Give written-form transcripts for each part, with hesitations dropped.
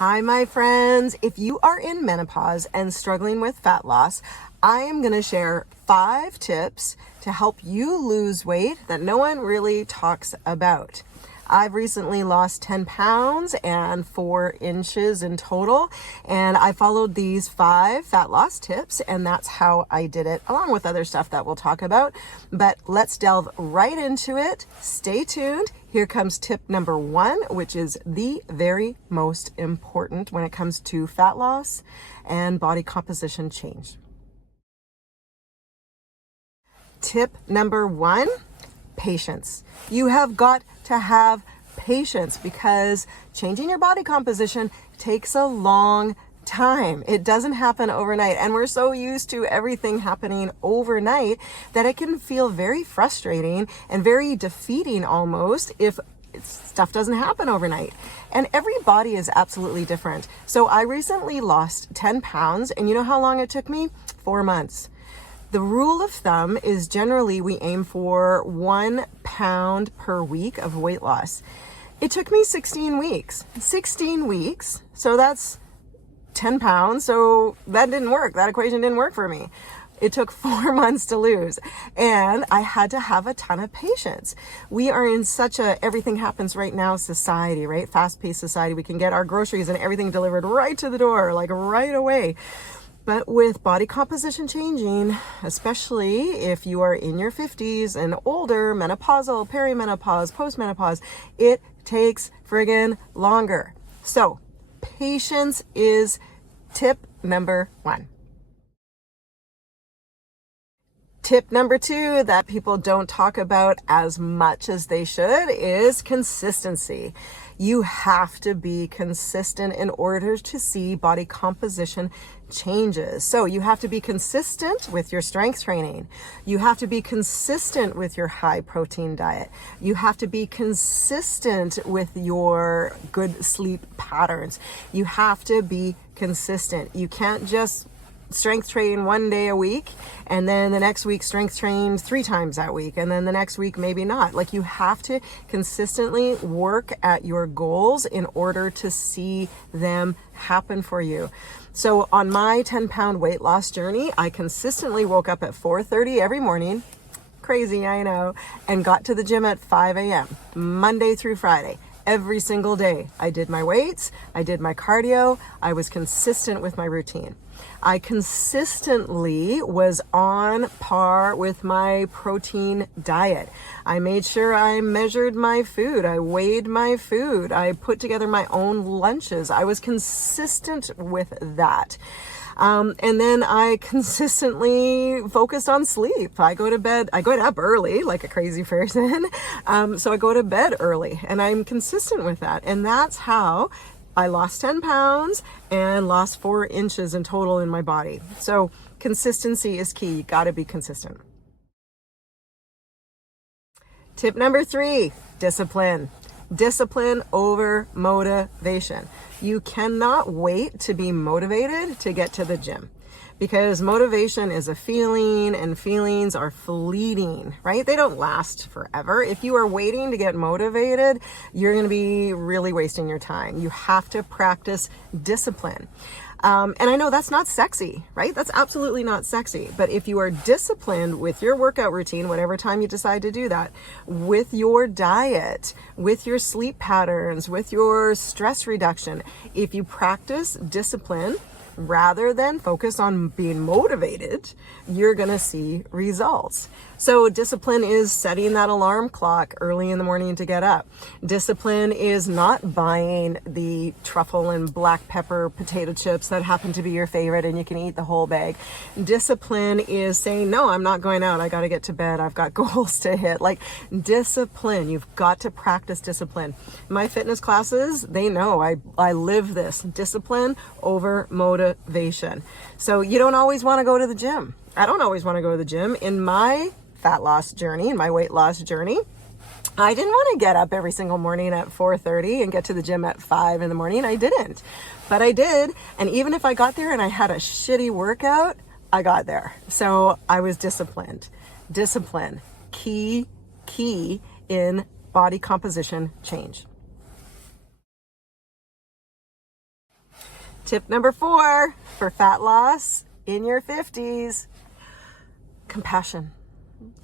Hi, my friends. If you are in menopause and struggling with fat loss, I am going to share 5 tips to help you lose weight that no one really talks about. I've recently lost 10 pounds and 4 inches in total, and I followed these 5 fat loss tips, and that's how I did it, along with other stuff that we'll talk about. But let's delve right into it. Stay tuned. Here comes tip number 1, which is the very most important when it comes to fat loss and body composition change. Tip number 1, patience. You have got to have patience because changing your body composition takes a long time. It doesn't happen overnight, and we're so used to everything happening overnight that it can feel very frustrating and very defeating almost if stuff doesn't happen overnight. And every body is absolutely different. So I recently lost 10 pounds, and you know how long it took me? 4 months. The rule of thumb is generally we aim for 1 pound per week of weight loss. It took me 16 weeks. 16 weeks, so that's 10 pounds. So that didn't work. That equation didn't work for me. It took 4 months to lose, and I had to have a ton of patience. We are in such a everything happens right now society, right? Fast-paced society. We can get our groceries and everything delivered right to the door, like right away. But with body composition changing, especially if you are in your 50s and older, menopausal, perimenopause, postmenopause, it takes friggin' longer. So patience is tip number 1. Tip number 2 that people don't talk about as much as they should is consistency. You have to be consistent in order to see body composition changes. So you have to be consistent with your strength training. You have to be consistent with your high protein diet. You have to be consistent with your good sleep patterns. You have to be consistent. You can't just strength train 1 day a week and then the next week strength train 3 times that week and then the next week maybe not. Like, you have to consistently work at your goals in order to see them happen for you. So on my 10-pound weight loss journey, I consistently woke up at 4:30 every morning. Crazy, I know. And got to the gym at 5 a.m. Monday through Friday. Every single day. I did my weights, I did my cardio, I was consistent with my routine. I consistently was on par with my protein diet. I made sure I measured my food, I weighed my food, I put together my own lunches. I was consistent with that. And then I consistently focused on sleep. I go up early like a crazy person. So I go to bed early, and I'm consistent with that. And that's how I lost 10 pounds and lost 4 inches in total in my body. So consistency is key. You got to be consistent. Tip number 3, discipline. Discipline over motivation. You cannot wait to be motivated to get to the gym, because motivation is a feeling and feelings are fleeting, right? They don't last forever. If you are waiting to get motivated, you're going to be really wasting your time. You have to practice discipline. And I know that's not sexy, right? That's absolutely not sexy. But if you are disciplined with your workout routine, whatever time you decide to do that, with your diet, with your sleep patterns, with your stress reduction, if you practice discipline rather than focus on being motivated, you're going to see results. So discipline is setting that alarm clock early in the morning to get up. Discipline is not buying the truffle and black pepper potato chips that happen to be your favorite and you can eat the whole bag. Discipline is saying, no, I'm not going out. I got to get to bed. I've got goals to hit. Like, discipline. You've got to practice discipline. My fitness classes, they know I live this. Discipline over motivation. So you don't always want to go to the gym. I don't always want to go to the gym. In my fat loss journey, in my weight loss journey, I didn't want to get up every single morning at 4:30 and get to the gym at 5 in the morning. I didn't, but I did. And even if I got there and I had a shitty workout, I got there. So I was disciplined. Discipline, key in body composition change. Tip number 4 for fat loss in your 50s, compassion.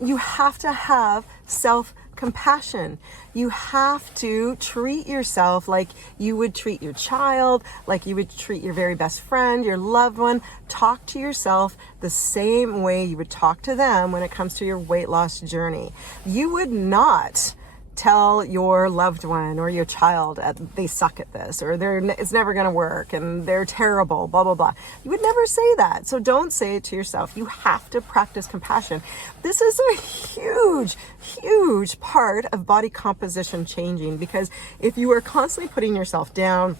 You have to have self-compassion. You have to treat yourself like you would treat your child, like you would treat your very best friend, your loved one. Talk to yourself the same way you would talk to them when it comes to your weight loss journey. You would not tell your loved one or your child they suck at this, or it's never going to work and they're terrible, blah, blah, blah. You would never say that. So don't say it to yourself. You have to practice compassion. This is a huge, huge part of body composition changing, because if you are constantly putting yourself down,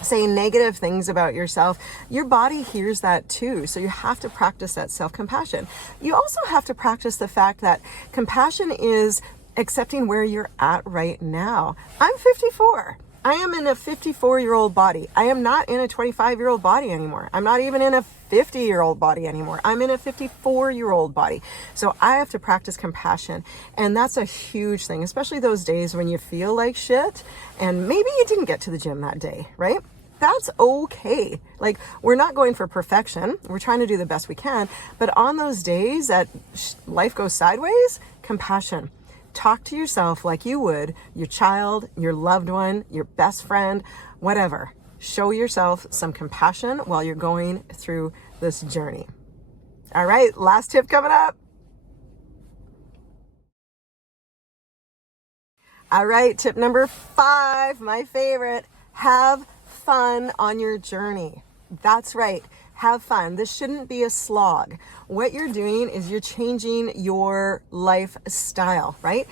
saying negative things about yourself, your body hears that too. So you have to practice that self-compassion. You also have to practice the fact that compassion is accepting where you're at right now. I'm 54. I am in a 54-year-old body. I am not in a 25-year-old body anymore. I'm not even in a 50-year-old body anymore. I'm in a 54-year-old body. So I have to practice compassion. And that's a huge thing, especially those days when you feel like shit and maybe you didn't get to the gym that day, right? That's okay. Like, we're not going for perfection. We're trying to do the best we can. But on those days that life goes sideways, compassion. Talk to yourself like you would your child, your loved one, your best friend, whatever. Show yourself some compassion while you're going through this journey. All right, last tip coming up. All right, tip number 5, my favorite. Have fun on your journey. That's right. Have fun. This shouldn't be a slog. What you're doing is you're changing your lifestyle, right?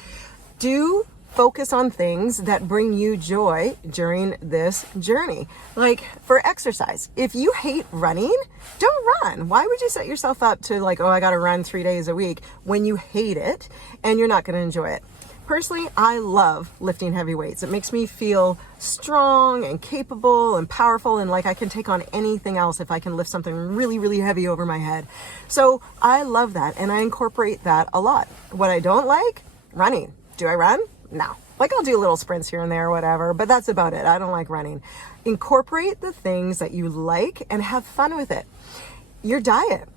Do focus on things that bring you joy during this journey. Like for exercise, if you hate running, don't run. Why would you set yourself up to like, oh, I got to run 3 days a week when you hate it and you're not going to enjoy it? Personally, I love lifting heavy weights. It makes me feel strong and capable and powerful, and like I can take on anything else if I can lift something really, really heavy over my head. So I love that, and I incorporate that a lot. What I don't like, running. Do I run? No. Like I'll do little sprints here and there, whatever, but that's about it. I don't like running. Incorporate the things that you like and have fun with it. Your diet.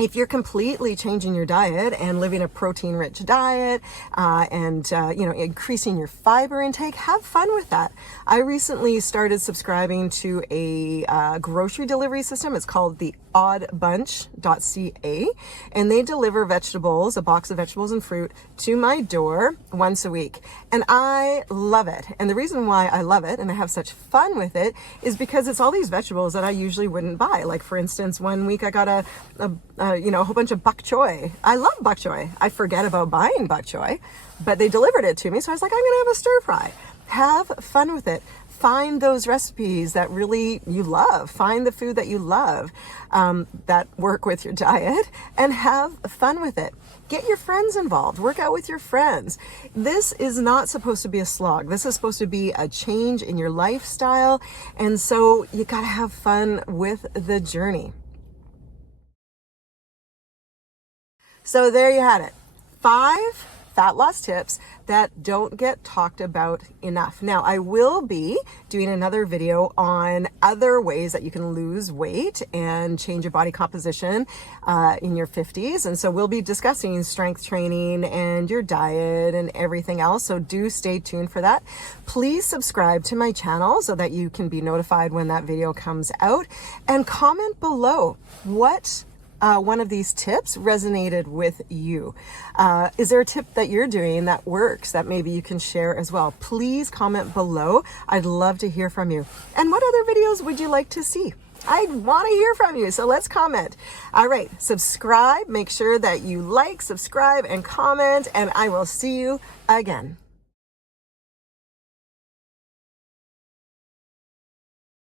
If you're completely changing your diet and living a protein-rich diet and increasing your fiber intake, have fun with that. I recently started subscribing to a grocery delivery system. It's called the oddbunch.ca, and they deliver vegetables, a box of vegetables and fruit, to my door once a week. And I love it. And the reason why I love it and I have such fun with it is because it's all these vegetables that I usually wouldn't buy. Like, for instance, one week I got a whole bunch of bok choy. I love bok choy. I forget about buying bok choy, but they delivered it to me. So I was like, I'm going to have a stir fry. Have fun with it. Find those recipes that really you love. Find the food that you love that work with your diet and have fun with it. Get your friends involved. Work out with your friends. This is not supposed to be a slog. This is supposed to be a change in your lifestyle. And so you got to have fun with the journey. So there you had it. 5 fat loss tips that don't get talked about enough. Now, I will be doing another video on other ways that you can lose weight and change your body composition in your 50s. And so we'll be discussing strength training and your diet and everything else. So do stay tuned for that. Please subscribe to my channel so that you can be notified when that video comes out, and comment below what one of these tips resonated with you. Is there a tip that you're doing that works that maybe you can share as well? Please comment below. I'd love to hear from you. And what other videos would you like to see? I want to hear from you, so let's comment. All right, subscribe. Make sure that you like, subscribe, and comment, and I will see you again.